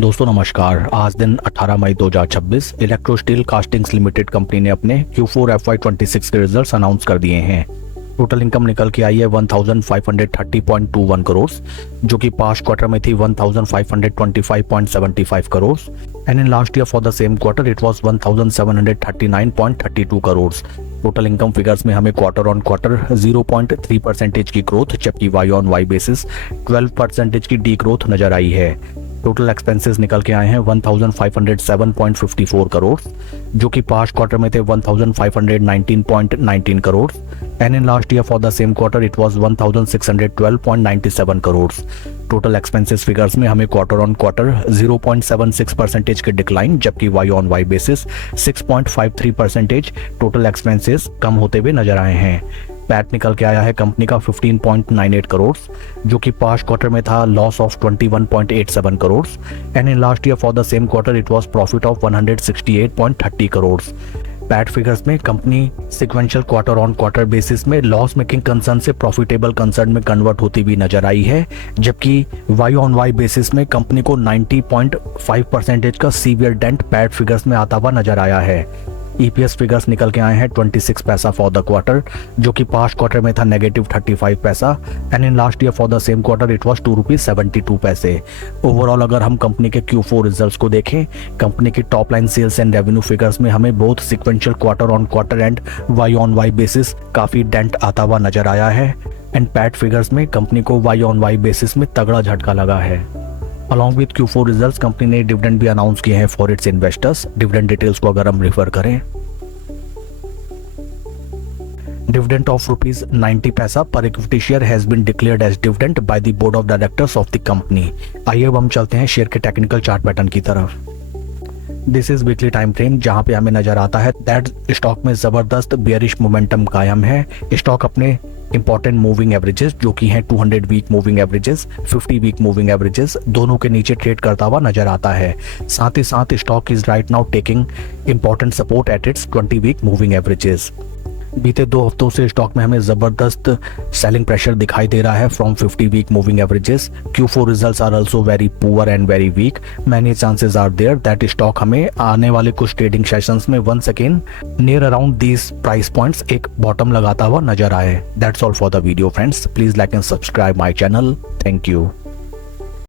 दोस्तों नमस्कार। आज दिन 18 मई 2026 electro steel castings limited company ने अपने Q4 FY26 के रिजल्ट्स अनाउंस कर दिए हैं। टोटल इनकम निकल के आई है 1530.21 करोड़, जो कि पास्ट क्वार्टर में थी 1525.75 crore and in last year for the same quarter it was 1739.32 crore. Total income figures में हमें क्वार्टर ऑन क्वार्टर 0.3% की ग्रोथ, जबकि वाई ऑन वाई बेसिस 12% की डी ग्रोथ नजर आई है। टोटल एक्सपेंसेस निकल के आए हैं 1507.54 करोड़, जो कि पास्ट क्वार्टर में थे 1519.19 crore and in last year for the same quarter it was 1612.97 crore. Total expenses figures में हमें क्वार्टर ऑन क्वार्टर 0.76% के डिक्लाइन, जबकि Y on Y basis 6.53% total expenses कम होते हुए नजर आए हैं। पैट निकल के आया है कंपनी का 15.98 करोड़, जो कि पास्ट क्वार्टर में था loss of 21.87 crore and in last year for the same quarter it was profit of 168.30 crore. PAT figures में company sequential quarter on quarter basis में लॉस मेकिंग कंसर्न से प्रॉफिटेबल कंसर्न में कन्वर्ट होती हुई नजर आई है, जबकि वाई ऑन वाई बेसिस में कंपनी को 90.5% का सीवियर डेंट पैट फिगर्स में आता हुआ नजर आया है। ईपीएस फिगर्स निकल के आए हैं 26 पैसा फॉर द क्वार्टर, जो कि पास्ट क्वार्टर में था -35 पैसा and in last year for the same quarter it was ₹2.72। Overall अगर हम कंपनी के Q4 रिजल्ट्स को देखें, कंपनी की top line sales and revenue figures में हमें both sequential quarter on quarter and Y on Y basis काफी dent आता हुआ नजर आया है एंड पैट फिगर्स में कंपनी को वाई ऑन वाई बेसिस में तगड़ा झटका लगा है। Along with Q4 results company ने डिविडेंड भी अनाउंस किए हैं for its investors. Dividend details को अगर हम रेफर करें, dividend of ₹90 पैसा per equity share has been declared as dividend by the board of directors of the company। आइए अब हम चलते हैं शेयर के टेक्निकल चार्ट पैटर्न की तरफ। This is weekly time frame, जहां पे हमें नजर आता है दैट स्टॉक में जबरदस्त बेयरिश मोमेंटम कायम है। स्टॉक अपने इंपॉर्टेंट मूविंग एवरेजेस, जो कि हैं 200 week moving averages, 50 week moving averages, दोनों के नीचे ट्रेड करता हुआ नजर आता है। साथ ही साथ stock is right now taking important support at its 20 week moving averages. बीते 2 हफ्तों से स्टॉक में हमें जबरदस्त सेलिंग प्रेशर दिखाई दे रहा है from 50 week moving averages. Q4 results are also very poor and very weak. Many chances are there that stock हमें आने वाले कुछ ट्रेडिंग सेशंस में once again near around these price points एक बॉटम लगाता हुआ नजर आए। That's all for the video friends. Please like and subscribe my channel. Thank you.